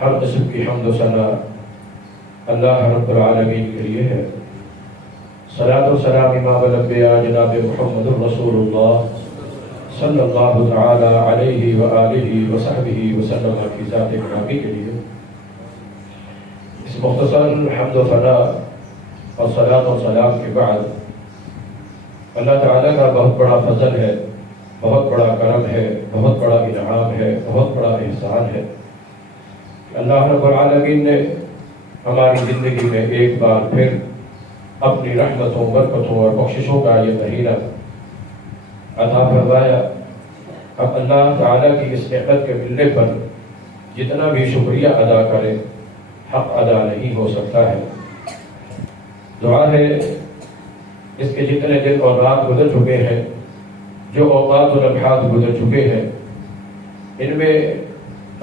ہر قسم کی حمد و ثنا اللہ رب العالمین کے لیے ہے۔ صلاۃ و سلام امام الانبیاء جناب محمد رسول اللہ صلی اللہ تعالی علیہ وآلہ وصحبہ وسلم کی ذات گرامی کے لیے اس مختصر حمد و ثنا اور صلاۃ و سلام کے بعد اللہ تعالیٰ کا بہت بڑا فضل ہے، بہت بڑا کرم ہے، بہت بڑا انعام ہے، بہت بڑا احسان ہے کہ اللہ رب العالمین نے ہماری زندگی میں ایک بار پھر اپنی رحمتوں، برکتوں اور بخششوں کا یہ مہینہ عطا فرمایا۔ اب اللہ تعالیٰ کی اس نعمت کے ملنے پر جتنا بھی شکریہ ادا کرے حق ادا نہیں ہو سکتا ہے۔ دعا ہے اس کے جتنے دن اور رات گزر چکے ہیں، جو اوقات و لمحات گزر چکے ہیں، ان میں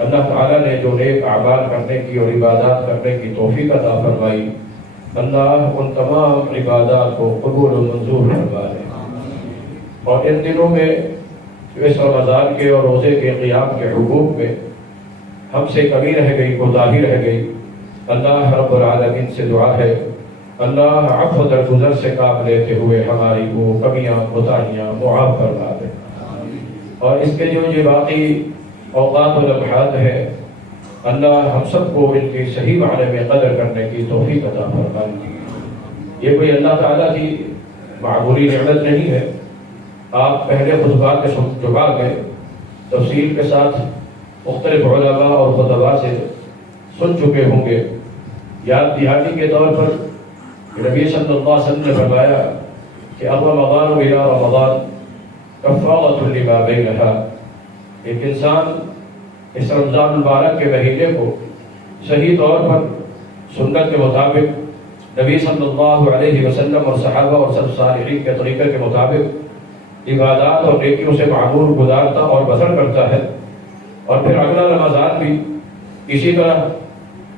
اللہ تعالیٰ نے جو نیک اعمال کرنے کی اور عبادات کرنے کی توفیق عطا فرمائی، اللہ ان تمام عبادات کو قبول و منظور فرما لے۔ اور ان دنوں میں جو اس رمضان کے اور روزے کے قیام کے حقوق میں ہم سے کمی رہ گئی، کوتاہی رہ گئی، اللہ رب العالمین سے دعا ہے اللہ عفو درگزر سے کام لیتے ہوئے ہماری وہ کمیاں، کوتاہیاں معاف فرما دے۔ اور اس کے جو یہ باقی اوقات و لمحات ہیں، اللہ ہم سب کو ان کی صحیح معنی میں قدر کرنے کی توفیق عطا فرمائے۔ یہ کوئی اللہ تعالیٰ کی معمولی نعمت نہیں ہے۔ آپ پہلے خطبات کے جمعہ میں تفصیل کے ساتھ مختلف علماء اور خطباء سے سن چکے ہوں گے۔ یاد دہانی کے طور پر نبی صلی اللہ علیہ وسلم نے فرمایا کہ رمضان الى رمضان کفارۃ لما بینہا، ایک انسان اس رمضان المبارک کے مہینے کو صحیح طور پر سنت کے مطابق نبی صلی اللہ علیہ وسلم اور صحابہ اور سب صالحین کے طریقے کے مطابق عبادات اور نیکیوں سے معمور گزارتا اور بسر کرتا ہے، اور پھر اگلا رمضان بھی اسی طرح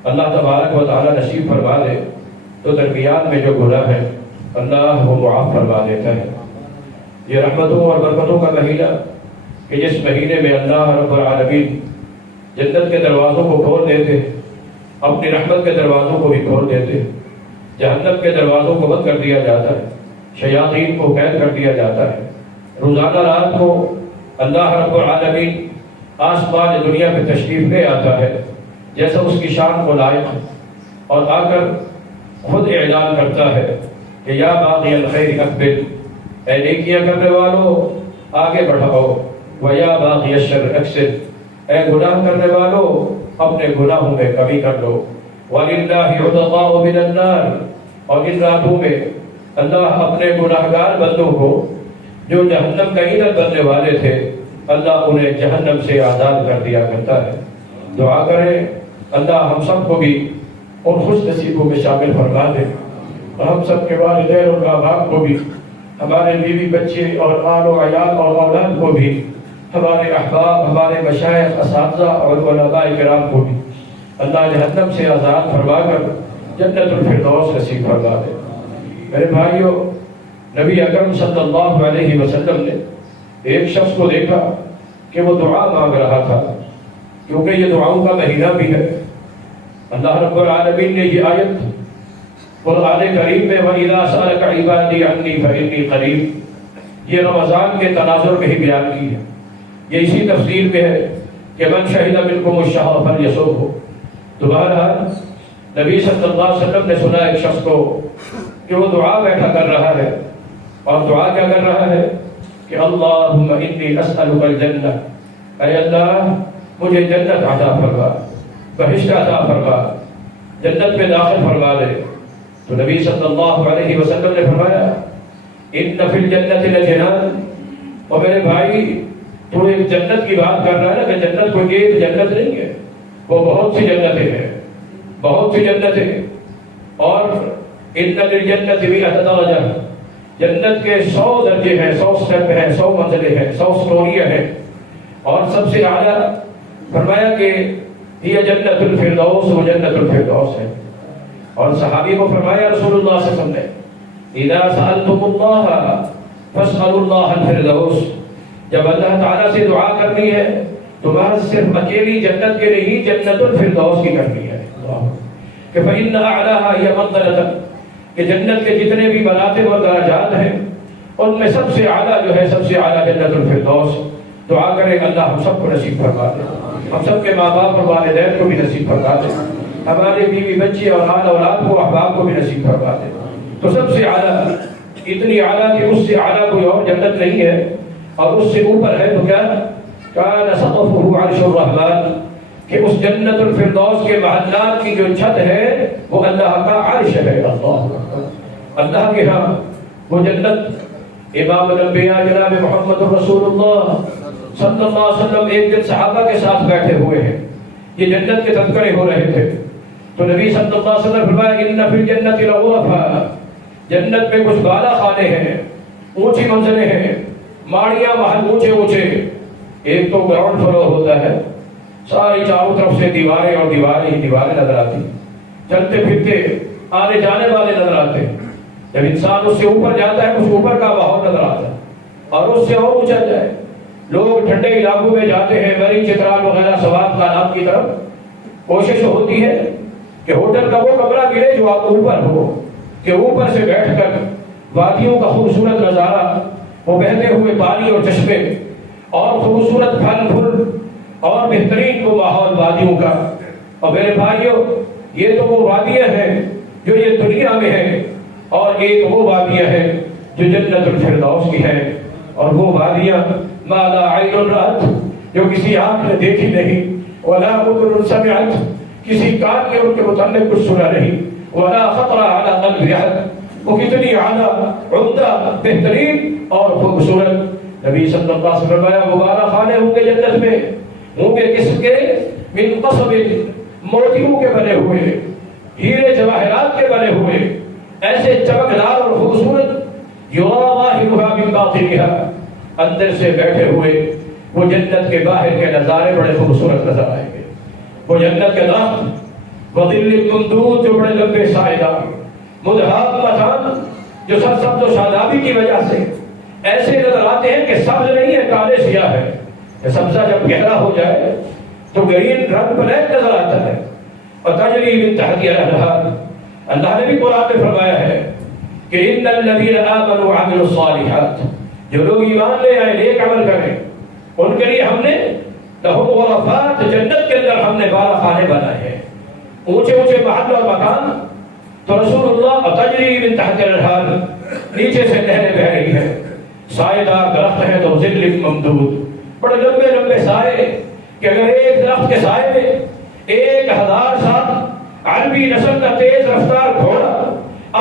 اللہ تبارک و تعالی نصیب فرما دے تو درمیان میں جو گناہ ہے اللہ وہ معاف فرما دیتا ہے۔ یہ رحمتوں اور برکتوں کا مہینہ کہ جس مہینے میں اللہ رب العالمین جنت کے دروازوں کو کھول دیتے، اپنی رحمت کے دروازوں کو بھی کھول دیتے، جہنم کے دروازوں کو بند کر دیا جاتا ہے، شیاطین کو قید کر دیا جاتا ہے۔ روزانہ رات کو اللہ رب العالمین آسمان دنیا پہ تشریف لے آتا ہے جیسا اس کی شان کو لائق ہے، اور آ کر خود اعلان کرتا ہے کہ یا باغی الخیر اقبل، اے نیکیاں کرنے والوں آگے بڑھاؤ، ویا باغی الشر اقصر، اے گناہ کرنے والوں اپنے گناہوں میں کمی کر لو۔ وَلِلَّهِ عُتَقَاءُ مِنَ النَّارِ، اور ان راتوں میں اللہ اپنے گناہگار بندوں کو جو جہنم کا ایندھن بننے والے تھے، اللہ انہیں جہنم سے آزاد کر دیا کرتا ہے۔ دعا کریں اللہ ہم سب کو بھی ان خوش نصیبوں میں شامل فرما دے، اور ہم سب کے والدین اور ماں باپ کو بھی، ہمارے بیوی بچے اور آل و عیال اور اولاد کو بھی، ہمارے احباب، ہمارے مشائخ، اساتذہ اور علماء کرام کو بھی اللہ جہنم سے آزاد فرما کر جنت الفردوس نصیب فرما دے۔ میرے بھائیوں، نبی اکرم صلی اللہ علیہ وسلم نے ایک شخص کو دیکھا کہ وہ دعا مانگ رہا تھا، کیونکہ یہ دعاؤں کا مہینہ بھی ہے۔ اللہ رب العالمین نے یہ آیت قرآن کریم میں وَإِذَا سَأَلَكَ عِبَادِي عَنِّي فَإِنِّي قَرِيبٌ یہ رمضان کے تناظر میں ہی بیان کی ہے۔ یہ اسی تفسیر میں ہے کہ من شہد منکم الشہر فلیصمہ۔ دوبارہ نبی صلی اللہ علیہ وسلم نے سنا ایک شخص کو کہ وہ دعا بیٹھا کر رہا ہے، اور دعا کیا کر رہا ہے کہ اللہم انی اسألک الجنہ، اے اللہ مجھے جنت عطا فرما، بہشت عطا فرما، جنت میں داخل فرما دے۔ تو نبی صلی اللہ علیہ وسلم نے فرمایا ان فی الجنت لجنان، اور میرے بھائی تو ایک جنت کی بات کر رہا ہے نا کہ جنت کوئی ایک جنت نہیں ہے، وہ بہت سی جنتیں ہیں، بہت سی جنتیں، اور ان للجنت مئۃ درجہ، جنت کے 100 درجے ہیں، 100 سٹیپ ہیں، 100 منزلیں ہیں، 100 سٹوریاں ہیں، اور سب سے اعلیٰ فرمایا کہ یہ جنت الفردوس، وہ جنت الفردوس ہے۔ اور صحابی کو فرمایا رسول اللہ صلی اللہ علیہ وسلم نے اذا سألتم اللہ فاسألوا اللہ الفردوس، جب اللہ تعالیٰ سے دعا کرنی ہے تو محض صرف اکیلی جنت کے لیے ہی جنت الفردوس کی کرنی ہے کہ فإن أعلاها هي منزلة کہ جنت کے جتنے بھی مراتب اور درجات ہیں ان میں سب سے اعلیٰ جو ہے سب سے اعلیٰ جنت الفردوس. دعا کریں اللہ ہم سب کو نصیب فرما دے, ہم سب کے ماں باپ اور والدین کو بھی نصیب فرما دے, ہمارے بیوی بچے اور آل اولاد کو احباب کو بھی نصیب فرما دے. تو سب سے اعلیٰ اتنی اعلیٰ کہ اس سے اعلیٰ کوئی اور جنت نہیں ہے, اور اس سے اوپر ہے تو کیا کان سقفہ عرش الرحمن کہ اس جنت الفردوس کے محلات کی جو چھت ہے وہ اللہ کا عرش ہے. اللہ کے ہاں وہ جنت. امام الانبیاء جناب محمد رسول اللہ صلی اللہ علیہ وسلم ایک دن صحابہ کے ساتھ بیٹھے ہوئے ہیں, یہ جنت کے تذکرے ہو رہے تھے, تو نبی صلی اللہ علیہ وسلم فرمایا ان فی الجنت لغرفا, جنت میں کچھ بالا خانے ہیں, اونچی منزلیں ہیں, ماڑیاں محل اونچے اونچے. ایک تو گراؤنڈ فلور ہوتا ہے, ساری چاروں طرف سے دیواریں اور دیواریں ہی دیواریں نظر آتی, چلتے پھرتے آنے جانے والے نظر آتے. جب انسان اس سے اوپر جاتا ہے اس اوپر کا ماحول نظر آتا ہے, اور اس سے اور اونچا جائے. لوگ ٹھنڈے علاقوں میں جاتے ہیں, مری چترال وغیرہ سوات تالاب کی طرف, کوشش ہوتی ہے کہ ہوٹل کا وہ کمرہ ملے جو آپ اوپر ہو, کہ اوپر سے بیٹھ کر وادیوں کا خوبصورت نظارہ, وہ بہتے ہوئے پانی اور چشمے اور خوبصورت پھل پھول اور بہترین وہ ماحول وادیوں کا. اور میرے بھائیوں یہ تو وہ وادیاں ہیں جو یہ دنیا میں ہے, اور ایک وہ وادیاں ہیں جو جنت الفردوس کی ہے. اور وہ وادیاں ما لا عین رأت جو کسی آنکھ نے دیکھی نہیں, ولا اذن سمعت کسی کان نے ان کے متعلق کچھ سنا نہیں, ولا خطر علی قلب احد وہ کتنی اعلیٰ عمدہ بہترین اور خوبصورت. نبی صلی اللہ علیہ وسلم فرمایا مبارک خانے ہوں گے جنت میں, ہوں گے کس کے من قصب موتیوں کے بنے ہوئے, ہیرے جواہرات کے بنے ہوئے, ایسے چمکدار اور خوبصورت. یرا ظاہرها من باطنها اندر سے بیٹھے ہوئے وہ جنت کے باہر کے نظارے بڑے خوبصورت نظر آئیں گے. وہ جنت کے درخت وظل ممدود جو بڑے لمبے سائے دار, مدھامتان جو سرسبز و شادابی کی وجہ سے ایسے نظر آتے ہیں کہ سبز نہیں ہے کالے سیاہ ہے. سبزہ جب گہرا ہو جائے تو گرین رنگ بلیک نظر آتا ہے. اور تجری من تحتها الانہار, اللہ نے بھی قرآن میں فرمایا ہے کہ ان الذین آمنوا وعملوا الصالحات جو لوگ ایمان لے آئے نیک عمل کریں ان کے لیے ہم نے لہم غرفات جنت کے اندر ہم نے بالا خانے بنائے ہیں, اونچے اونچے محل اور مکان. تو رسول اللہ تجری من تحت الانہار نیچے سے نہریں بہ رہی ہیں, سائے دار درخت ہیں تو ظل ممدود بڑے لمبے لمبے سائے کہ اگر ایک درخت کے سائے میں 1000 سال عربی نسل کا تیز رفتار گھوڑا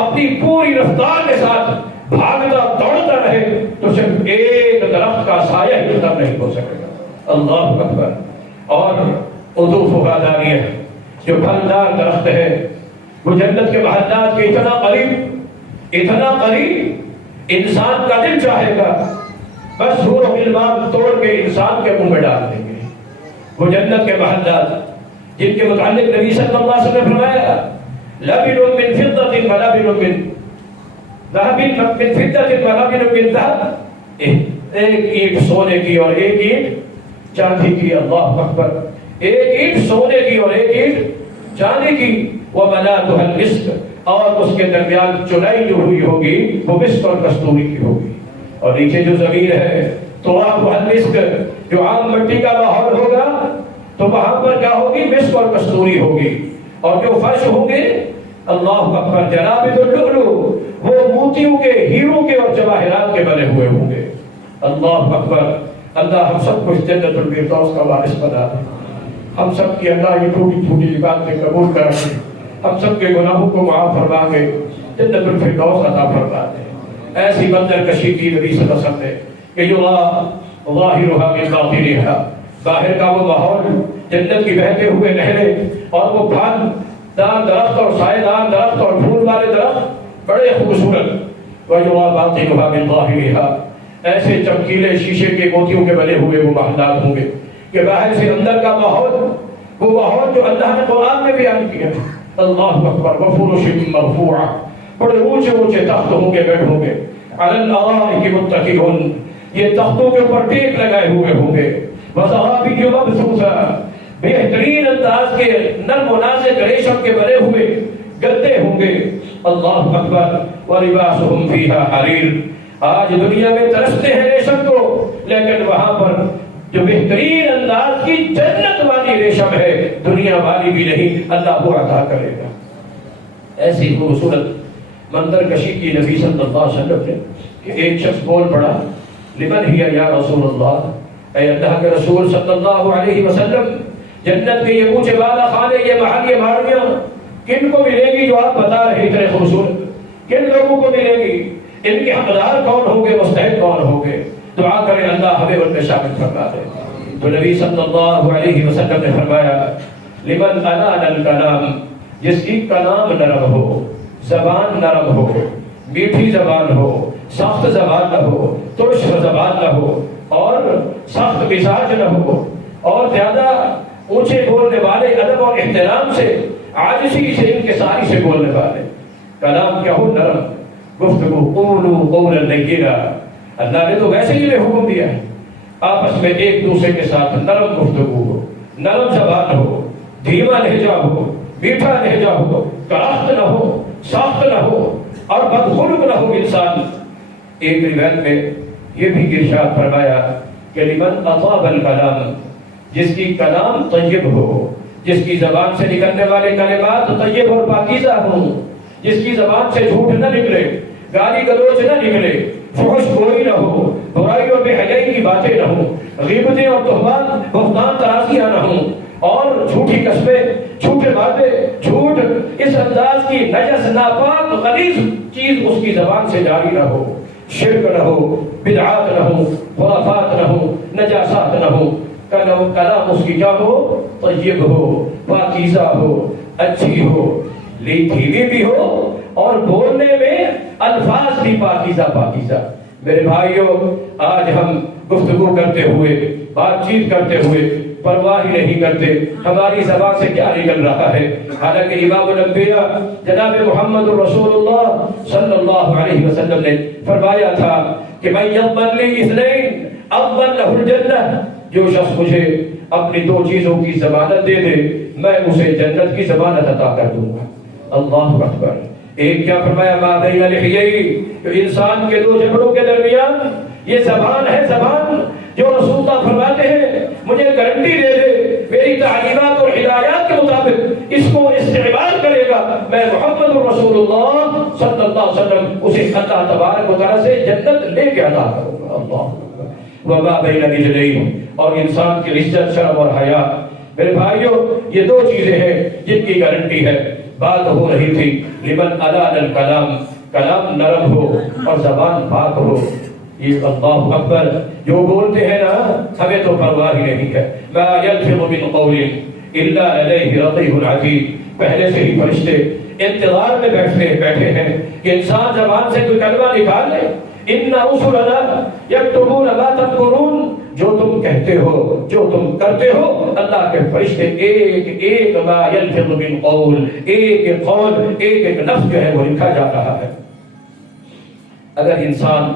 اپنی پوری رفتار کے ساتھ بھاگتا دوڑتا رہے تو صرف ایک درخت کا سایہ ہی ختم نہیں ہو سکے گا. اللہ اکبر. اور قطوفها دانیہ جو پھلدار درخت ہے وہ جنت کے محلات کے اتنا قریب انسان کا دل چاہے گا بس حور و غلمان توڑ کے انسان کے منہ میں ڈال دیں گے. وہ جنت کے محلات جن کے متعلق نبی صلی اللہ علیہ وسلم نے فرمایا لبن من فضة ولبن من ذهب من فضة ولبن من ذهب, ایک اینٹ سونے کی اور ایک اینٹ چاندی کی. اللہ اکبر. ایک اینٹ سونے کی اور ایک اینٹ چاندی کی. ومناتها المسك اور اس کے درمیان چنائی جو ہوئی ہوگی وہ مسک اور کستوری کی ہوگی. اور نیچے جو زمین ہے تو المسک جو عام مٹی کا ماحول ہوگا تو وہاں پر کیا ہوگی مسک اور کستوری ہوگی. اور جو فرش ہوں گے اللہ اکبر جناب اللؤلؤ وہ موتیوں کے ہیروں کے اور جواہرات کے بنے ہوئے ہوں گے. اللہ اکبر. اللہ ہم سب کو اس جنت الفردوس کا وارث بنا دے. ہم سب کی اللہ یہ ٹوٹی ٹوٹی باتیں قبول کر کے ہم سب کے گناہوں کو معاف فرما کے جنت الفردوس عطا فرما دے. ایسی منظر کشی کی نبی صلی اللہ علیہ وسلم نے کہ یرا ظاہرها من باطنها, باہر کا وہ ماحول جنت کی بہتے ہوئے نہریں اور وہ پھل دار درخت اور سائے دار درخت اور پھول والے درخت بڑے خوبصورت. وَيُرَى بَاطِنُهَا مِنْ ظَاهِرِهَا ایسے چمکیلے شیشے کے موتیوں کے بنے ہوئے وہ محلات ہوں گے کہ باہر سے اندر کا ماحول وہ ماحول جو اللہ نے قرآن میں بیان کیا. اللہ اکبر. وَفُرُشٍ مَرْفُوعَةٍ بڑے اونچے اونچے تخت ہوں گے بیٹھ ہوں گے. عَلَى الْأَرَائِكِ مُتَّكِئُونَ یہ تختوں کے اوپر ٹیک لگائے ہوئے ہوں گے. وزغابی مبثوثا، بہترین انداز کے نرم و نازک ریشم کے بنے ہوئے گدے ہوں گے. اللہ اکبر. ولباسہم فیہا حریر. آج دنیا میں ترستے ہیں ریشم کو، لیکن وہاں پر جو بہترین انداز کی جنت والی ریشم ہے، دنیا والی بھی نہیں، اللہ وہ عطا کرے گا. ایسی خوبصورت منظر کشی کی نبی صلی اللہ علیہ وسلم نے کہ ایک شخص بول پڑا لمن ہی یا رسول اللہ، اے اللہ کے رسول صلی اللہ علیہ وسلم، جنت کے یہ اونچے بالا خانے، یہ محل، یہ ماڑیاں کن کو ملے گی جو آپ بتا رہے اتنے خوبصورت؟ کن لوگوں کو ملے گی؟ ان کے حقدار کون ہوں گے؟ مستحق کون ہوں گے؟ دعا کریں اللہ ہمیں ان میں شامل فرما دے. تو نبی صلی اللہ علیہ وسلم نے فرمایا لمن انال الکلام، جس کی کلام نرم ہو، زبان نرم ہو، میٹھی زبان ہو، سخت زبان نہ ہو، ترش زبان نہ ہو، اور سخت مزاج نہ ہو، اور زیادہ اونچے بولنے والے، ادب اور احترام سے، عاجزی سے، انکساری سے بولنے والے. کلام کیا ہو؟ نرم گفتگو. قولوا قولا لینا، اللہ نے تو ویسے ہی حکم دیا ہے آپس میں ایک دوسرے کے ساتھ نرم گفتگو ہو، نرم زبان ہو، دھیما لہجہ ہو، میٹھا لہجہ ہو، کراہت نہ ہو، سخت نہ ہو، اور بدخلق نہ ہو انسان. ایک روایت میں یہ بھی ارشاد فرمایا کہ لمن اطاب الکلام، جس کی کلام طیب ہو، جس کی زبان سے نکلنے والے کلمات طیب اور پاکیزہ ہوں، جس کی زبان سے جھوٹ نہ نکلے، گالی گلوچ نہ نکلے، فحش گوئی نہ ہو، برائی اور بے حیائی کی باتیں نہ ہوں، غیبتیں اور تہمات، بہتان ترازیاں نہ ہوں، اور جھوٹی قسمیں، جھوٹے وعدے، جھوٹ، اس انداز کی نجس، ناپاک، غلیظ چیز اس کی زبان سے جاری نہ ہو، شرک نہ ہو، بدعات نہ ہو، خرافات نہ ہو، نجاسات نہ ہو. کلام اس کی کیا ہو؟ طیب ہو، پاکیزہ ہو، اچھی ہو، دھیمی بھی ہو، اور بولنے میں الفاظ بھی پاکیزہ. میرے بھائیوں، آج ہم گفتگو کرتے ہوئے، بات چیت کرتے ہوئے پرواہ ہی نہیں کرتے ہماری زبان سے کیا نکل رہا ہے. حالانکہ امام الانبیاء جناب محمد رسول اللہ صلی اللہ علیہ وسلم نے فرمایا تھا کہ من یضمن لی اثنین اضمن لہ الجنہ، جو شخص مجھے اپنی دو چیزوں کی ضمانت دے دے، میں اسے جنت کی ضمانت عطا کر دوں گا. اللہ اکبر. ایک کیا فرمایا؟ ما بین لحیئی، کہ انسان کے دو جبڑوں کے درمیان یہ زبان ہے، زبان جو رسول اللہ فرماتے ہیں مجھے گارنٹی دے دے میری تعلیمات اور ہدایات کے مطابق اس کو استعمال کرے گا، میں محمد رسول اللہ صلی اللہ علیہ وسلم اسے اللہ تبارک و تعالیٰ سے جنت لے کے عطا کروں گا. اللہ. وما بین رجلین، اور انسان کی عزت، شرم اور حیا. میرے بھائیوں، یہ دو چیزیں ہیں جن کی گارنٹی ہے. بات ہو رہی تھی لمن انال الکلام، کلام نرم ہو اور زبان پاک ہو. یہ اللہ اکبر جو بولتے ہیں نا، ہمیں تو پرواہ ہی نہیں ہے. ما یلفظ من قول الا لدیہ رقیب عتید. پہلے سے ہی فرشتے انتظار میں بیٹھے ہیں کہ انسان زبان سے کوئی کلمہ نکال لے. ان رسلنا یکتبون ما تذکرون، جو تم کہتے ہو، جو تم کرتے ہو، اللہ کے فرشتے ایک ایک ما یلفظ من قول، ایک قول، ایک لفظ جو ہے وہ لکھا جا رہا ہے. اگر انسان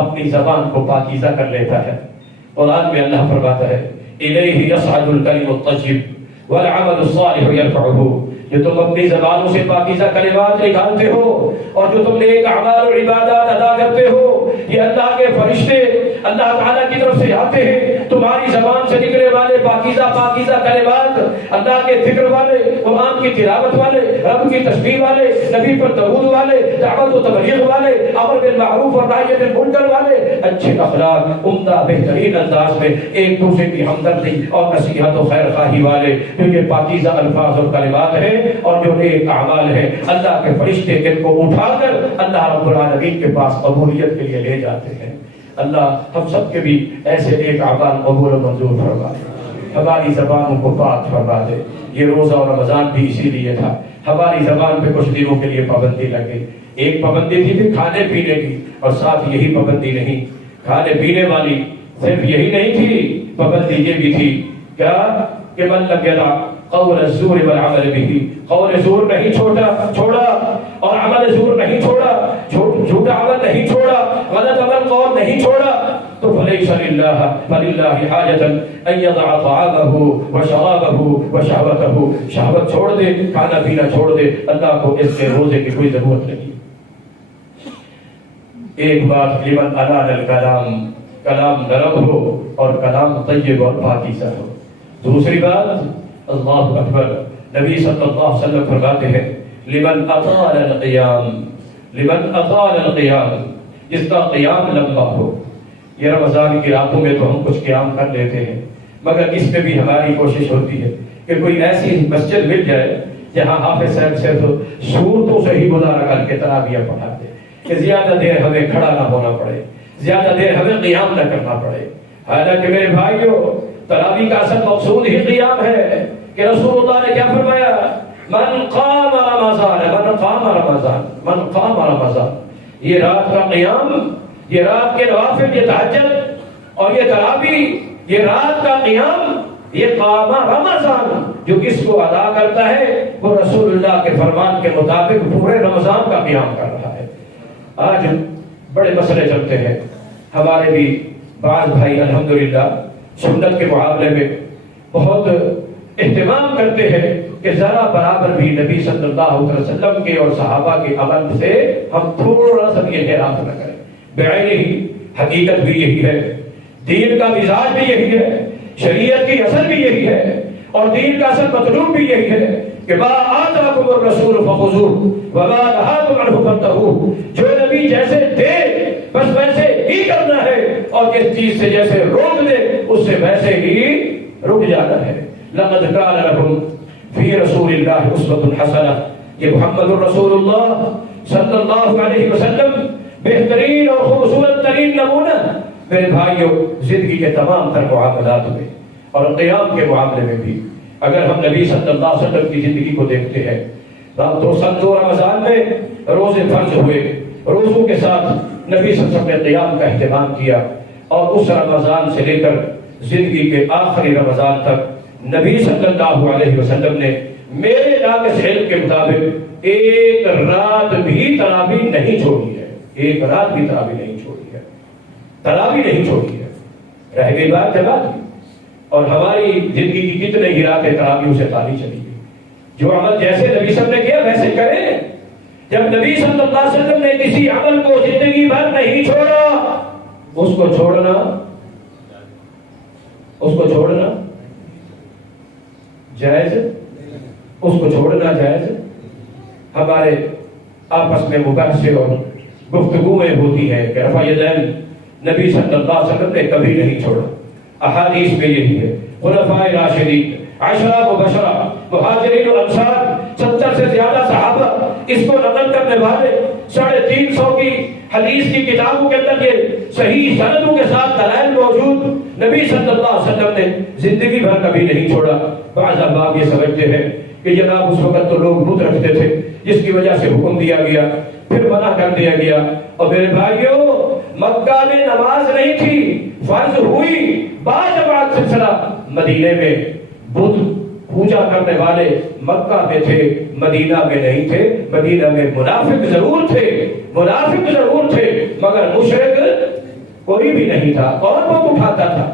اپنی زبان کو پاکیزہ کر لیتا ہے، قرآن میں اللہ فرماتا ہے الیہ یصعد الکلم الطیب والعمل الصالح یرفعہ. جو تم اپنی زبانوں سے پاکیزہ کلمات نکالتے ہو اور جو تم نیک اعمال اور عبادات ادا کرتے ہو، یہ اللہ کے فرشتے اللہ تعالیٰ کی طرف سے آتے ہیں. تمہاری زبان سے نکلنے والے پاکیزہ کلمات، اللہ کے ذکر والے، قرآن کی تلاوت والے، رب کی تسبیح والے، نبی پر درود والے، دعوت و تبلیغ والے، امر بالمعروف اور نہی عن المنکر والے، اچھے اخلاق، عمدہ بہترین انداز میں ایک دوسرے کی ہمدردی اور نصیحت و خیر خواہی والے، کیونکہ پاکیزہ الفاظ اور کلمات ہیں اور جو نیک اعمال ہیں، اللہ کے فرشتے ان کو اٹھا کر اللہ رب العالمین کے پاس قبولیت کے لیے لے جاتے ہیں. اللہ ہم سب کے بھی ایسے نیک اعمال قبول و منظور فرما دے، ہماری زبانوں کو پاک فرما دے. یہ روزہ اور رمضان بھی اسی لیے تھا. ہماری زبان پہ کچھ دنوں کے لیے پابندی لگ گئی. ایک پابندی تھی کھانے پینے کی، اور ساتھ یہی پابندی نہیں، کھانے پینے والی صرف یہی نہیں تھی، پابندی یہ بھی تھی کیا کہ من لم یدع قول الزور والعمل به، قول زور نہیں چھوڑا اور عمل زور نہیں چھوڑا، جھوٹا عمل نہیں چھوڑا، غلط عمل قول نہیں چھوڑا، تو فليس لله حاجة أن يضع طعامه وشرابه وشهوته. شہوت چھوڑ دے، کھانا پینا چھوڑ دے، اللہ کو اس کے روزے کی کوئی ضرورت نہیں۔ ایک بات، لمن الان الکلام، کلام نرم ہو اور کلام طیب اور پاکیزہ ہو۔ دوسری بات، اللہ اکبر، نبی صلی اللہ علیہ وسلم فرماتے ہیں لمن اطال القیام، لمن اطال القیام، جس کا قیام لمبا ہو۔ یہ رمضان کی راتوں میں تو ہم کچھ قیام کر لیتے ہیں، مگر اس میں بھی ہماری کوشش ہوتی ہے کہ کوئی ایسی مسجد مل جائے جہاں حافظ صاحب صرف صورتوں سے ہی گزارا کر کے تراویح پڑھاتے ہیں، کہ زیادہ دیر ہمیں کھڑا نہ ہونا پڑے، زیادہ دیر ہمیں قیام نہ کرنا پڑے۔ حالانکہ میرے بھائیو، تراویح کا اصل مقصود ہی قیام ہے، کہ رسول اللہ نے کیا فرمایا؟ من قام رمضان، من قام رمضان، من قام رمضان۔ یہ رات کا قیام، یہ رات کے نوافل، یہ تہجد اور یہ تراویح، یہ رات کا قیام، یہ قام رمضان، جو اس کو ادا کرتا ہے وہ رسول اللہ کے فرمان کے مطابق پورے رمضان کا قیام کر رہا ہے۔ آج بڑے مسئلے چلتے ہیں، ہمارے بھی بعض بھائی الحمدللہ سنت کے معاملے میں بہت اہتمام کرتے ہیں کہ ذرا برابر بھی نبی صلی اللہ علیہ وسلم کے اور صحابہ کے عمل سے ہم تھوڑا سا بھی انحراف نہ کریں۔ بعینہ ہی حقیقت بھی یہی ہے، دین کا مزاج بھی یہی ہے، شریعت کی اصل بھی یہی ہے، اور دین کا اصل مطلوب بھی یہی ہے کہ ما آتاکم الرسول فخذوہ وما نہاکم عنہ فانتہوا۔ جو نبی جیسے دے بس ویسے ہی کرنا ہے، اور جس چیز سے جیسے روک دے اس سے ویسے ہی رک جانا ہے۔ لقد کان لکم فی رسول اللہ اسوۃ حسنہ، یہ محمد الرسول اللہ صلی اللہ علیہ وسلم بہترین اور خوبصورت ترین نمونہ۔ میرے بھائیوں، زندگی کے تمام تر معاملات میں اور قیام کے معاملے میں بھی اگر ہم نبی صلی اللہ علیہ وسلم کی زندگی کو دیکھتے ہیں تو سن 2 رمضان میں روزے فرض ہوئے، روزوں کے ساتھ نبی صلی اللہ علیہ وسلم نے قیام کا اہتمام کیا، اور اس رمضان سے لے کر زندگی کے آخری رمضان تک نبی صلی اللہ علیہ وسلم نے میرے ناقص علم کے مطابق ایک رات بھی تراویح نہیں چھوڑی ہے، ایک رات بھی تراویح نہیں چھوڑی ہے، تراویح نہیں چھوڑی ہے۔ رہ گئی بات جماعت کی، اور ہماری زندگی کی کتنے ہی راتیں تراویح سے خالی چلی گئی۔ جو عمل جیسے نبی صلی اللہ علیہ وسلم نے کیا ویسے کریں۔ جب نبی صلی اللہ علیہ وسلم نے کسی عمل کو زندگی بھر نہیں چھوڑا، اس کو چھوڑنا جائز، اس کو چھوڑنا جائز۔ ہمارے آپس میں مباحثے اور گفتگویں ہوتی ہیں کہ رفع یدین نبی صلی اللہ علیہ وسلم نے کبھی نہیں چھوڑا، احادیث میں یہی ہے۔ خلفائے راشدین، 10 مبشرہ، مہاجرین و انصار، 70 سے زیادہ صحابہ اس کو نقل کرنے والے، 350 کی حدیث کی کتابوں کے اندر یہ صحیح سندوں کے ساتھ دلائل موجود، نبی صلی اللہ علیہ وسلم نے زندگی بھر کبھی نہیں چھوڑا۔ بعض احباب یہ سمجھتے ہیں کہ جناب اس وقت تو لوگ بت رکھتے تھے جس کی وجہ سے حکم دیا گیا، پھر منع کر دیا گیا۔ اور میرے بھائیوں، مکہ میں نماز نہیں تھی، فرض ہوئی با جماعت سلسلہ، مدینے میں بت پوجا کرنے والے مکہ میں تھے، مدینہ میں نہیں تھے۔ مدینہ میں منافق ضرور تھے، منافق ضرور تھے، مگر مشرک کوئی بھی نہیں تھا۔ کون بت اٹھاتا تھا؟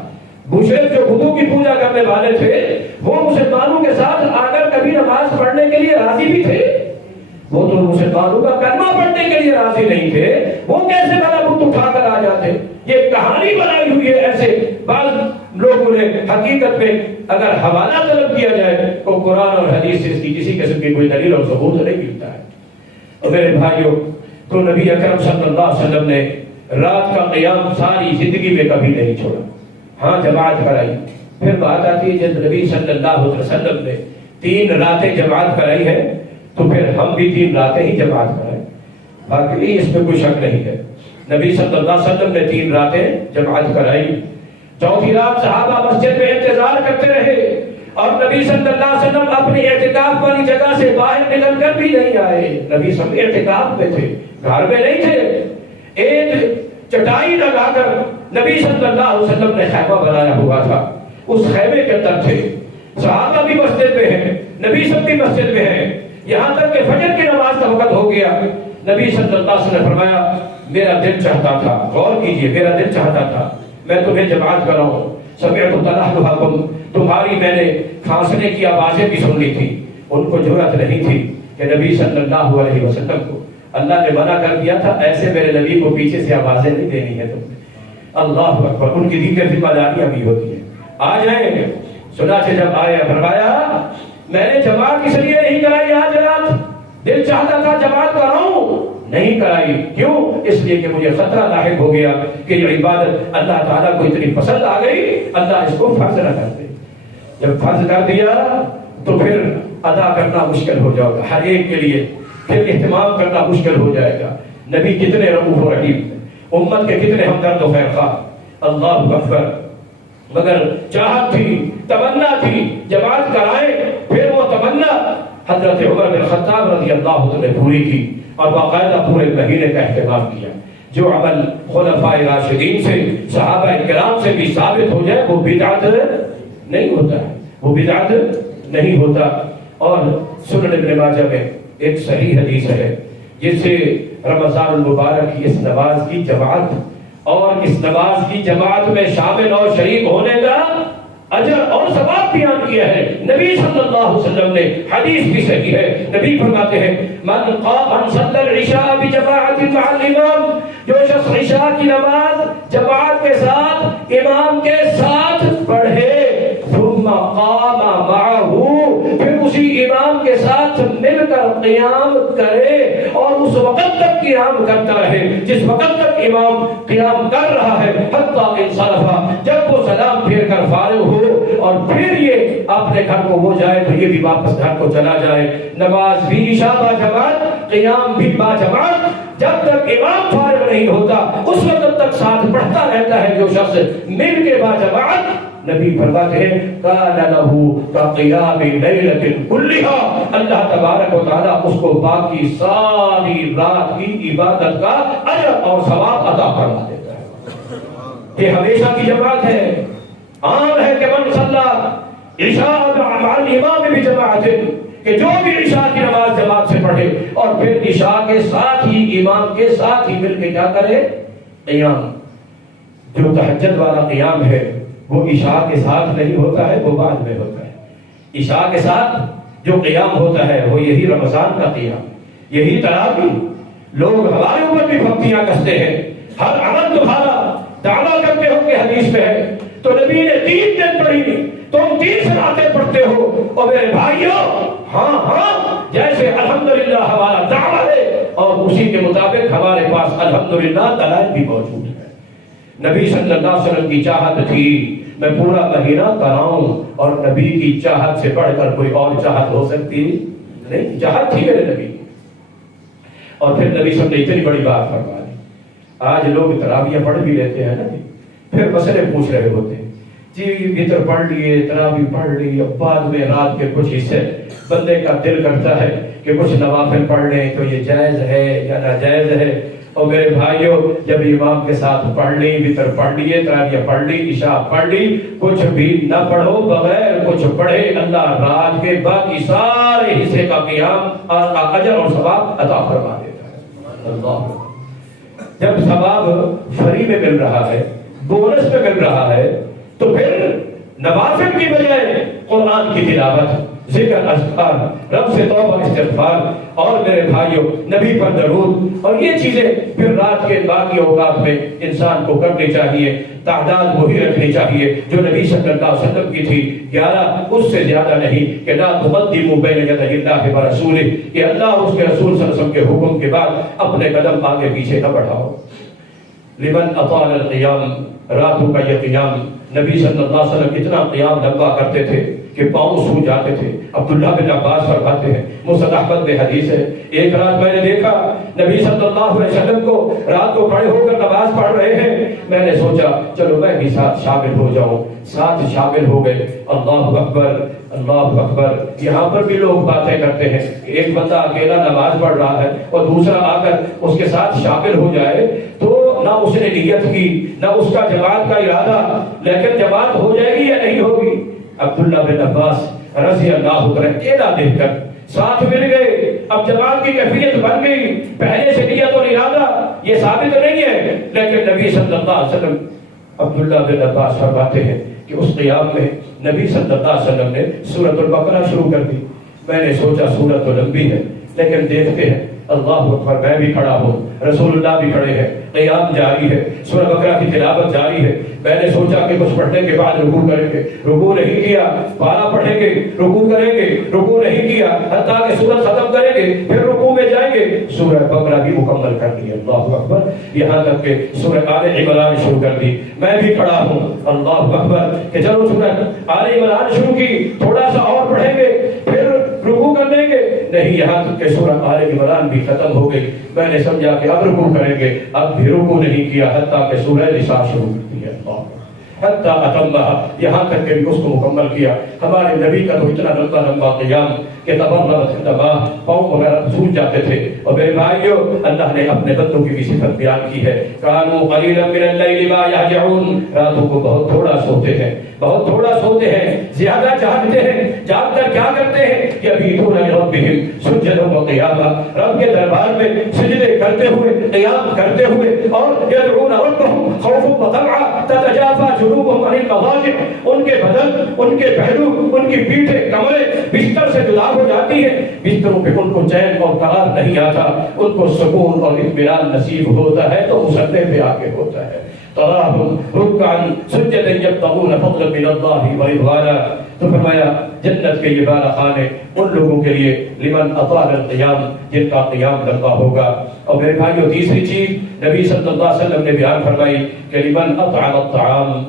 مشرک جو بتوں کی پوجا کرنے والے تھے، وہ مسلمانوں کے ساتھ آ کر کبھی نماز پڑھنے کے لیے راضی بھی تھے؟ وہ تو مسلمانوں کا کلمہ پڑھنے کے لیے راضی نہیں تھے، وہ کیسے بنا بت اٹھا کر آ جاتے؟ یہ کہانی بنائی ہوئی ہے ایسے بعض لوگوں نے۔ حقیقت میں اگر حوالہ طلب کیا جائے تو قرآن اور حدیث سے اس کی کسی قسم کی کوئی دلیل اور ثبوت نہیں ملتا ہے۔ اور میرے بھائیوں، تو نبی اکرم صلی اللہ علیہ وسلم نے رات کا قیام ساری زندگی میں کبھی نہیں چھوڑا۔ ہاں جماعت کرائی، پھر بات آتی ہے جب نبی صلی اللہ علیہ وسلم نے 3 راتیں جماعت کرائی ہے تو پھر ہم بھی 3 راتیں ہی جماعت کرائیں، باقی اس میں کوئی شک نہیں ہے۔ نبی صلی اللہ علیہ وسلم نے 3 راتیں جماعت کرائی، 4تھی رات صحابہ مسجد میں انتظار کرتے رہے، اور نبی صلی اللہ علیہ وسلم اپنی اعتکاف والی جگہ سے باہر نکل کر بھی نہیں آئے۔ نبی صلی اللہ علیہ وسلم اعتکاف میں تھے، گھر میں نہیں تھے۔ ایک چٹائی لگا کر نبی صلی اللہ علیہ وسلم نے خیمہ بنایا ہوا تھا، اس خیمے کے اندر تھے۔ صحابہ بھی مسجد میں ہیں، نبی صلی بھی مسجد میں ہیں، یہاں تک کہ فجر کی نماز کا وقت ہو گیا۔ نبی صلی اللہ علیہ وسلم نے فرمایا میرا دل چاہتا تھا، غور کیجئے، میرا دل چاہتا تھا میں تمہیں جماعت کراؤں. سمعت تلحلحکم، تمہاری میں نے کھانسنے کی آوازیں بھی سن لی تھی. ان کو جرأت نہیں تھی کہ نبی صلی اللہ علیہ وسلم کو اللہ نے منع کر دیا تھا ایسے میرے نبی کو پیچھے سے آوازیں نہیں دینی ہے تم نے. اللہ اکبر. ان کی دیگر ذمہ داریاں بھی ہوتی ہیں. آ جائیں. چنانچہ جب آیا فرمایا میں نے جماعت اس لیے نہیں کرائی آج رات، دل چاہتا تھا جماعت کراؤں، نہیں کرائی. کیوں؟ اس لیے کہ مجھے خطرہ لاحق ہو گیا کہ یہ عبادت اللہ تعالیٰ کو اتنی پسند آ گئی اللہ اس کو فرض نہ کر دے. جب فرض کر دیا تو پھر ادا کرنا مشکل ہو جائے گا ہر ایک کے لیے، پھر اہتمام کرنا مشکل ہو جائے گا. نبی کتنے رؤوف و رحیم، امت کے کتنے ہمدرد و خیر خواہ. اللہ اکبر. مگر چاہت تھی، تمنا تھی جماعت کرائے. پھر وہ تمنا حضرت عمر بن خطاب رضی اللہ عنہ نے پوری کی اور باقاعدہ پورے مہینے کا اہتمام کیا. جو عمل خلفائے راشدین سے، صحابہ کرام سے بھی ثابت ہو جائے وہ بدعت نہیں ہوتا ہے، وہ بدعت نہیں ہوتا. اور سنن ابن ماجہ میں ایک صحیح حدیث ہے جس سے رمضان المبارک کی اس نماز کی جماعت اور اس نماز کی جماعت میں شامل اور شریک ہونے کا اجر اور ثواب بیان کیا ہے. نبی صلی اللہ علیہ وسلم نے حدیث بھی صحیح ہے. نبی فرماتے ہیں من صلی العشاء بجماعت مع الامام، جو شخص عشاء کی نماز جماعت کے ساتھ امام کے ساتھ پڑھے ثم قام معه، پھر اسی امام کے ساتھ مل کر قیام کرے اور اس وقت تک قیام کرتا رہے جس وقت تک امام قیام کر رہا ہے حتی انصرف، جب وہ سلام پھیر کر فارغ ہو اور پھر یہ اپنے گھر کو وہ جائے تو یہ بھی واپس گھر کو چلا جائے. نماز بھی عشاء با جماعت، قیام بھی با جماعت. جب تک امام فارغ نہیں ہوتا اس وقت تک ساتھ پڑھتا رہتا ہے جو شخص مل کے با جماعت. نبی فرماتے ہیں کان لہ کقیام لیلۃ کلھا، اللہ تبارک و تعالی اس کو باقی ساری رات کی عبادت کا اجر اور ثواب عطا فرما دیتا ہے. یہ ہمیشہ کی جماعت ہے. عام ہے کہ من صلی عشاء مع الامام بجماعت، کہ جو بھی عشاء کی نماز جماعت سے پڑھے اور پھر عشاء کے ساتھ ہی امام کے ساتھ ہی مل کے کیا کرے قیام. جو تہجد والا قیام ہے وہ عشاء کے ساتھ نہیں ہوتا ہے، وہ بعد میں ہوتا ہے. عشاء کے ساتھ جو قیام ہوتا ہے وہ یہی رمضان کا قیام، یہی تراویح. لوگ ہمارے اوپر بھی پھپتیاں کستے ہیں، ہر عمل تمہارا دعویٰ کرتے ہو کہ حدیث میں ہے تو نبی نے 3 دن پڑھی، تم 3 صلاتیں پڑھتے ہو. اور میرے بھائیوں ہاں جیسے الحمدللہ ہمارا دعویٰ ہے اور اسی کے مطابق ہمارے پاس الحمدللہ دلائل بھی موجود ہے. نبی صلی اللہ علیہ وسلم کی چاہت تھی میں پورا مہینہ کراؤں، اور نبی کی چاہت سے بڑھ کر کوئی اور چاہت ہو سکتی نہیں. چاہت تھی میرے نبی. اور پھر نبی صلی اللہ علیہ وسلم نے اتنی بڑی بات فرما دی. آج لوگ تراویح پڑھ بھی لیتے ہیں نا جی، پھر مسئلے پوچھ رہے ہوتے ہیں جی وتر پڑھ لیے، تراویح پڑھ لی، اب بعد میں رات کے کچھ حصے بندے کا دل کرتا ہے کہ کچھ نوافل پڑھ لیں تو یہ جائز ہے یا ناجائز ہے. اور میرے بھائیوں جب امام کے ساتھ پڑھ لی، وتر پڑھ لیے، تراویح پڑھ لی، عشاء پڑھ لی، کچھ بھی نہ پڑھو، بغیر کچھ پڑھے اللہ رات کے باقی سارے حصے کا قیام اور اجر اور ثواب عطا فرما دیتا ہے. اللہ. جب ثواب فری میں مل رہا ہے، بونس میں مل رہا ہے، تو پھر نوافل کی بجائے قرآن کی تلاوت، ذکر، اذکار، رب سے توبہ استغفار، اور میرے بھائیوں نبی پر درود، اور یہ چیزیں پھر رات کے باقی اوقات میں انسان کو کرنی چاہیے. تعداد وہی رکھنی چاہیے جو نبی صلی اللہ علیہ وسلم کی تھی، 11، اس سے زیادہ نہیں. کہ لا تقدموا بین یدی اللہ ورسولہ، کہ اللہ اس کے رسول صلی اللہ علیہ وسلم کے حکم کے بعد اپنے قدم آگے پیچھے نہ بڑھاؤ. لمن اطال القیام، راتوں کا یہ قیام. نبی صلی اللہ علیہ وسلم اتنا قیام لمبا کرتے تھے کہ پاؤں سو جاتے تھے. عبداللہ بن عباس فرماتے ہیں، مسند احمد میں حدیث ہے، ایک رات میں نے دیکھا نبی صلی اللہ علیہ وسلم کو رات کو کھڑے ہو کر نماز پڑھ رہے ہیں. میں نے سوچا چلو میں بھی ساتھ شامل ہو جاؤں. ساتھ شامل ہو گئے. اللہ اکبر، اللہ اکبر. یہاں پر بھی لوگ باتیں کرتے ہیں کہ ایک بندہ اکیلا نماز پڑھ رہا ہے اور دوسرا آ کر اس کے ساتھ شامل ہو جائے تو نہ اس نے نیت کی نہ اس کا جماعت کا ارادہ، لیکن جماعت ہو جائے گی یا نہیں ہوگی. عبداللہ بن عباس رضی اللہ عنہ اکیلا دیکھ کر ساتھ مل گئے. اب جماعت کی کیفیت بن گئی. پہلے سے نیت اور ارادہ یہ ثابت نہیں ہے، لیکن نبی صلی اللہ علیہ وسلم عبداللہ بن عباس فرماتے ہیں کہ اس قیام میں نبی صلی اللہ علیہ وسلم نے سورۃ البقرہ شروع کر دی. میں نے سوچا سورت تو لمبی ہے، لیکن دیکھتے ہیں اللہ اکبر، میں بھی کھڑا ہوں، رسول اللہ بھی کھڑے ہیں، قیام جاری ہے، سورہ بقرہ کی تلاوت جاری ہے. میں نے سوچا کہ کچھ پڑھنے کے بعد رکوع کریں گے، رکوع نہیں کیا. پارہ پڑھیں گے، رکوع کریں گے، رکوع نہیں کیا، حتیٰ کہ سورت ختم کریں گے، پھر رکوع میں جائیں گے، سورہ بقرہ بھی مکمل کر دی. اللہ اکبر، یہاں تک کہ سورہ آل عمران شروع کر دی. میں بھی کھڑا ہوں، اللہ اکبر، کہ چلو سورہ آل عمران شروع کی، تھوڑا سا اور پڑھیں گے، پھر رکوع کر لیں گے. نہیں، یہاں تک کہ سورہ آل عمران بھی ختم ہو گئی. میں نے سمجھا کہ اب رکوع کریں گے، اب بھی رکوع نہیں کیا، حتیٰ کہ سورہ نساء شروع کر دی. حتیٰ اتمہا، یہاں تک کہ اس کو مکمل کیا. ہمارے نبی کا تو اتنا لمبا لمبا قیام کہ تبرمت الدماء، پاؤں وغیرہ سوج جاتے تھے. اور میرے بھائیو، اللہ نے اپنے بندوں کی بھی صفت بیان کی ہے. کانوا قلیلا من اللیل ما یہجعون، راتوں کو بہت تھوڑا سوتے ہیں، بہت تھوڑا سوتے ہیں، زیادہ جاگتے ہیں. جاگ کر کیا کرتے ہیں؟ یبیتون لربہم سجدا وقیاما، رب کے دربار میں سجدے کرتے ہوئے، قیام کرتے ہوئے، اور یدعون ربہم خوفا وطمعا تتجافى جنوبهم عن المضاجع، ان کے بدن، ان کے پہلو، ان کی پیٹھیں، کمریں بستر سے جدا ہو جاتی ہیں. بستروں پہ ان کو چین اور قرار نہیں آتا، ان کو سکون اور اطمینان نصیب ہوتا ہے تو مصلے پہ آ کے ہوتا ہے. تراہم رکعا سجدا یبتغون فضلا من اللہ ورضوانا. تو فرمایا جنت کے یہ بالا خانے ان لوگوں کے لیے لمن اطال القیام، جن کا قیام لمبا ہوگا. اور میرے بھائیو، تیسری چیز نبی صلی اللہ علیہ وسلم نے بیان فرمائی کہ لمن اطعم الطعام،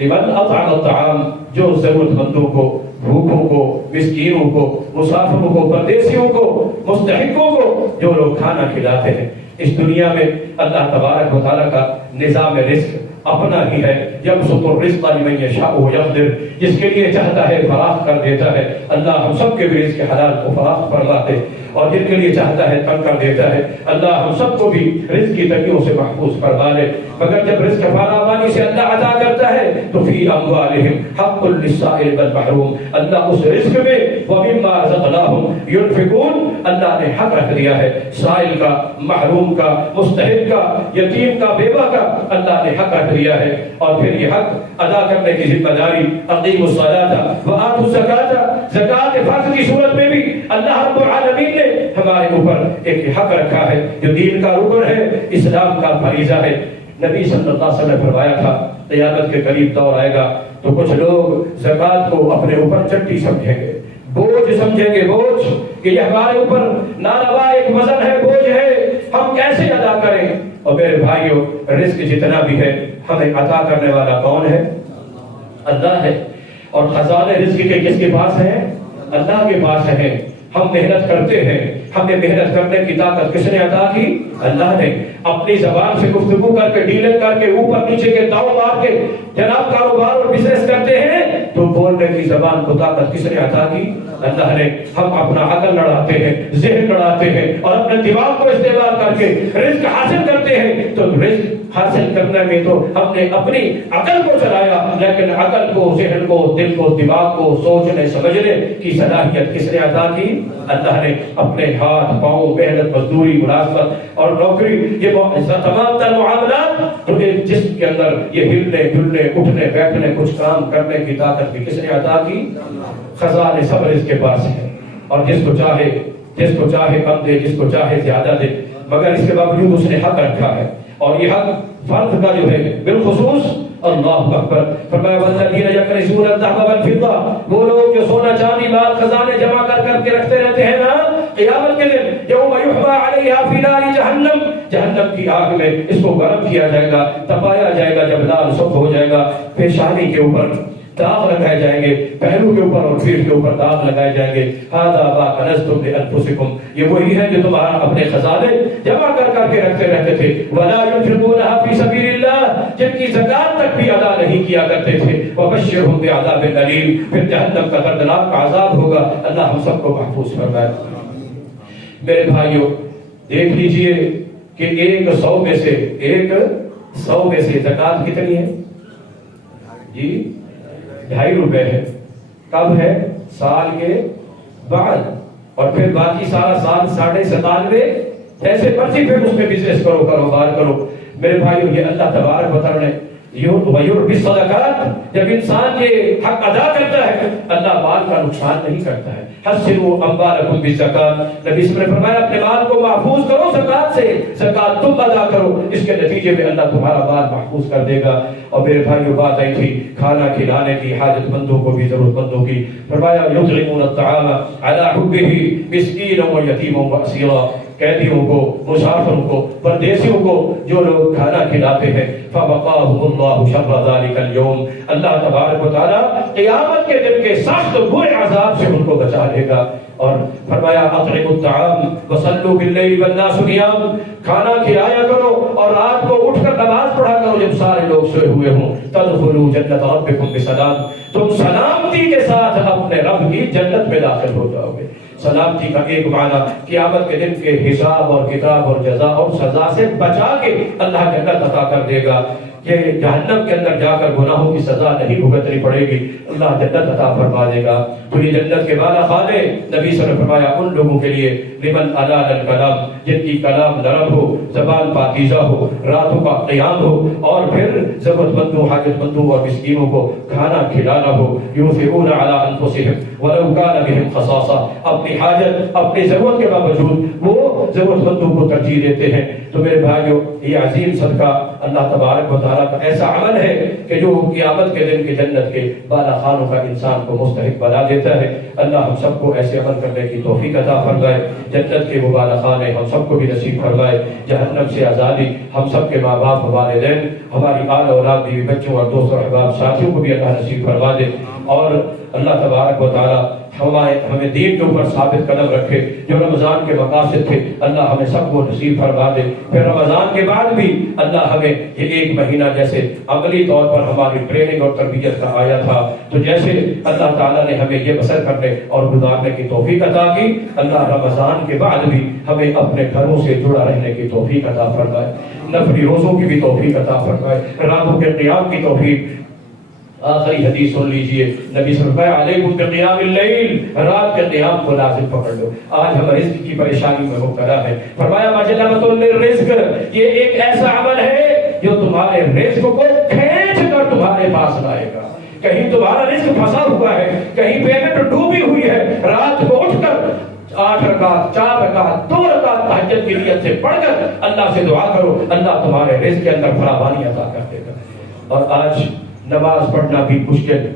لمن اطعم الطعام، جو ضرورت مندوں کو، بھوکوں کو، مسکینوں کو، مسافروں کو، پردیسیوں کو، مستحقوں کو جو لوگ کھانا کھلاتے ہیں. اس دنیا میں اللہ تبارک و تعالیٰ کا نظام رزق اپنا ہی ہے. یبسط الرزق لمن یشاء ویقدر، جس کے لیے چاہتا ہے فراخ کر دیتا ہے. اللہ ہم سب کے بھی رزق حلال کو فراخ فرما دے، اور جن کے لیے چاہتا ہے تنگ کر دیتا ہے. اللہ ہم سب کو بھی رزق کی تنگیوں سے محفوظ فرما لے. مگر جب رزق فراوانی سے اللہ عطا کرتا ہے تو فی اموالہم حق للسائل والمحروم، اللہ اس رزق میں ومما رزقناہم ینفقون، اللہ نے حق رکھ دیا ہے. سائل کا، محروم کا، مستحق کا، یتیم کا، بیوہ کا اللہ نے حق رکھ دیا ہے. اور پھر یہ حق ادا کرنے کی ذمہ داری، اقیموا الصلاۃ وآتوا الزکاۃ، زکات فرض کی صورت میں بھی اللہ رب العالمین نے ہمارے اوپر ایک حق رکھا ہے جو دین کا رکن ہے، اسلام کا فریضہ ہے. نبی صلی اللہ علیہ وسلم نے فرمایا تھا قیامت کے قریب دور آئے گا تو کچھ لوگ زکات کو اپنے اوپر چٹی سمجھیں گے، بوجھ سمجھیں گے، بوجھ کہ یہ ہمارے اوپر ناروا ایک وزن ہے، بوجھ ہے، ہم کیسے ادا کریں. اور میرے بھائیو، رزق جتنا بھی ہے ہمیں عطا کرنے والا کون ہے؟ اللہ ہے. اور خزانے رزق کے کس کے پاس ہیں؟ اللہ کے پاس ہیں. ہم محنت کرتے ہیں، ہمیں محنت کرنے کی طاقت کس نے عطا کی؟ اللہ نے. اپنی زبان سے گفتگو کر کے، ڈیلنگ کر کے، اوپر نیچے کے داؤ مار کے جناب کاروبار اور بزنس کرتے ہیں تو بولنے کی زبان کو طاقت کس نے عطا کی؟ اللہ نے. ہم اپنا عقل لڑاتے ہیں، ذہن لڑاتے ہیں، اور اپنے دماغ کو استعمال کر کے رزق حاصل کرتے ہیں. تو رزق حاصل کرنے میں تو ہم نے اپنی عقل کو چلایا، لیکن عقل کو، ذہن کو، دل کو، دماغ کو سوچنے سمجھنے کی صلاحیت کس نے عطا کی؟ اللہ نے. اپنے ہاتھ، پاؤں، محنت، مزدوری، ملازمت اور نوکری، یہ تمام تر معاملات تو جسم کے اندر یہ ہلنے ڈلنے، اٹھنے بیٹھنے، کچھ کام کرنے کی طاقت بھی کس نے عطا کی؟ خزانے سب اس کے پاس ہے. اور جس کو چاہے کم دے، جس کو چاہے زیادہ دے، مگر اس کے باوجود اس نے حق رکھا ہے. اور یہ حق فرد کا جو ہے بالخصوص، اللہ اکبر، فرمایا والذین یکنزون الذهب والفضة، وہ لوگ جو سونا چاندی مال خزانے جمع کر کے رکھتے رہتے ہیں نا، قیامت کے دن یوم یحمى علیہا فی نار جہنم، جہنم کی آگ میں اس کو گرم کیا جائے گا، تپایا جائے گا. جب لال سرخ ہو جائے گا، پیشانی کے اوپر داغ لگائے جائیں گے، پہلو کے اوپر اور پیٹھ کے اوپر داغ لگائے جائیں گے. ھذا ما کنزتم لانفسکم، یہ وہی ہے جو تمہارا اپنے خزانے جمع کر کے رکھتے رہتے تھے. ولا ينفقونها فی سبیل اللہ، جن کی زکات تک بھی ادا نہیں کیا کرتے تھے. وبشرهم بعذاب الیم، پھر جہنم کا دردناک عذاب ہوگا. اللہ ہم سب کو محفوظ فرمائے. میرے بھائیوں، دیکھ لیجئے کہ 100 میں سے زکات کتنی ہے؟ جی 2.5 روپے ہے. کب ہے؟ سال کے بعد. اور پھر باقی سارا سال 97.5 جیسے مرضی پھر اس میں بزنس کرو، کاروبار کرو. میرے بھائیو، یہ اللہ تبارک و تعالی نے وَيُرْبِ الصَّدَقَاتِ، جب انسان یہ حق ادا کرتا ہے اللہ مال کا نقصان نہیں کرتا ہے۔ حَسِّنُوا أَمْوَالَكُمْ بِالزَّكَاةِ، نبی صلی اللہ علیہ وسلم نے فرمایا اپنے مال کو محفوظ کرو زکوٰۃ سے، زکوٰۃ تم ادا کرو، اس کے نتیجے میں اللہ تمہارا مال محفوظ کر دے گا۔ اور میرے بھائیو بات آئی تھی کھانا کھلانے کی، حاجت مندوں کو بھی، ضرورت مندوں کی، فرمایا یطعمون الطعام علی حبہ مسکینا ویتیما واسیرا، قیدیوں کو، مسافروں کو، پردیسیوں کو جو لوگ کھانا کھلاتے ہیں، فوقاهم اللہ شر ذلک اليوم، اللہ تبارک و تعالی قیامت کے دن کے سخت برے عذاب سے ان کو بچا لے گا۔ اور فرمایا اطعموا الطعام وصلوا باللیل والناس نیام، کھانا کھلایا کرو اور رات کو اٹھ کر نماز پڑھا کرو جب سارے لوگ سوئے ہوئے ہوں۔ تدخلوا جنت ربکم بسلام، تم سلامتی کے ساتھ اپنے رب کی جنت میں داخل ہو جاؤ گے۔ سلامتی کا ایک معنی قیامت کے دن کے حساب اور کتاب اور جزا اور سزا سے بچا کے اللہ جنت عطا کر دے گا، کہ جہنم کے اندر جا کر گناہوں کی سزا نہیں بھگتنی پڑے گی، اللہ جنت عطا فرما دے گا۔ تو یہ جنت کے بالا خانے نبی صلی اللہ علیہ وسلم نے فرمایا ان لوگوں کے لیے لمن علال الکلام، جن کی کلام نرم ہو، زبان پاکیزہ ہو، راتوں کا قیام ہو، اور پھر ضرورت مندوں، حاجت مندوں اور مسکینوں کو کھانا کھلانا ہو۔ یؤثرون علی انفسہم ولو کان بہم خصاصہ، اپنی حاجت، اپنی ضرورت کے باوجود وہ ضرورت مندوں کو ترجیح دیتے ہیں۔ تو میرے بھائیو یہ عظیم صدقہ اللہ تبارک و تعالیٰ کا ایسا عمل ہے کہ جو قیامت کے دن کے جنت کے بالا خانوں کا انسان کو مستحق بنا دیتا ہے۔ اللہ ہم سب کو ایسے عمل کرنے کی توفیق عطا فرمائے، جنت کے وہ بالا خانے ہم سب کو بھی نصیب فرمائے، جہنم سے آزادی ہم سب کے ماں باپ، والدین، ہماری آل اولاد، بیوی بچوں اور دوست اور احباب ساتھیوں کو بھی اللہ نصیب فرما دے، اور اللہ تبارک و تعالیٰ ہمیں دین کے اوپر ثابت قدم رکھے۔ جو رمضان کے مقاصد تھے اللہ ہمیں سب کو نصیب فرما دے۔ پھر رمضان کے بعد بھی اللہ ہمیں یہ ایک مہینہ جیسے عملی طور پر ہماری ٹریننگ اور تربیت کا آیا تھا، تو جیسے اللہ تعالیٰ نے ہمیں یہ بسر کرنے اور گزارنے کی توفیق عطا کی، اللہ رمضان کے بعد بھی ہمیں اپنے گھروں سے جڑا رہنے کی توفیق عطا فرمائے، نفلی روزوں کی بھی توفیق عطا فرمائے، راتوں کے قیام کی توفیق۔ آخری حدیث سن لیجئے، نبی صلی اللہ علیہ وسلم علیکم بقیام اللیل، رات کے قیام کو لازم پکڑ لو۔ آج ہم رزق کی پریشانی میں مبتلا ہے، فرمایا مجلبۃ للرزق، یہ ایک ایسا عمل ہے جو تمہارے رزق کو کھینچ کر تمہارے پاس لائے گا۔ کہیں تمہارا رزق پھنسا ہوا ہے، کہیں پیمنٹ ڈوبی ہوئی ہے، رات کو اٹھ کر 8 رکعت، 4 رکعت، 2 رکعت تہجد کی نیت سے پڑھ کر اللہ سے دعا کرو، اللہ تمہارے رزق کے اندر فراوانی عطا کر دے گا۔ اور آج نماز پڑھنا بھی مشکل،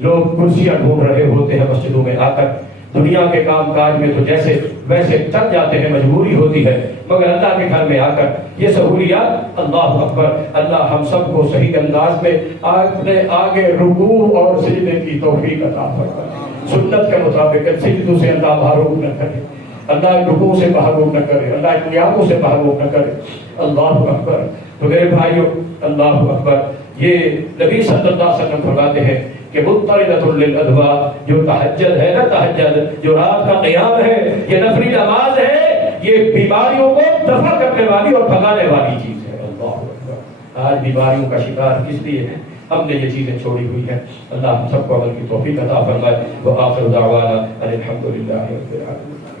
لوگ کرسیاں ڈھونڈ رہے ہوتے ہیں مسجدوں میں آ کر، دنیا کے کام کاج میں تو جیسے ویسے چل جاتے ہیں، مجبوری ہوتی ہے، مگر اللہ کے گھر میں آ کر یہ سہولیات، اللہ اکبر، اللہ ہم سب کو صحیح انداز میں اپنے آگے رکوع اور سجدے کی توفیق عطا فرمائے، سنت کے مطابق سجدوں سے اللہ محروم نہ کرے، اللہ رکوع سے محروم نہ کرے، اللہ قیاموں سے محروم نہ کرے، اللہ اکبر۔ تو میرے بھائیو اللہ اکبر، یہ نبی صلی اللہ علیہ وسلم فرماتے ہیں کہ مضطردۃ للادواء، جو تہجد ہے نا، تہجد جو رات کا قیام ہے، یہ نفلی نماز ہے، یہ بیماریوں کو دفع کرنے والی اور بھگانے والی چیز ہے۔ اللہ اکبر، آج بیماریوں کا شکار کس لیے ہے؟ ہم نے یہ چیزیں چھوڑی ہوئی ہیں۔ اللہ ہم سب کو عمل کی توفیق عطا فرمائے۔ وآخر دعوانا ان الحمد للہ رب العالمین۔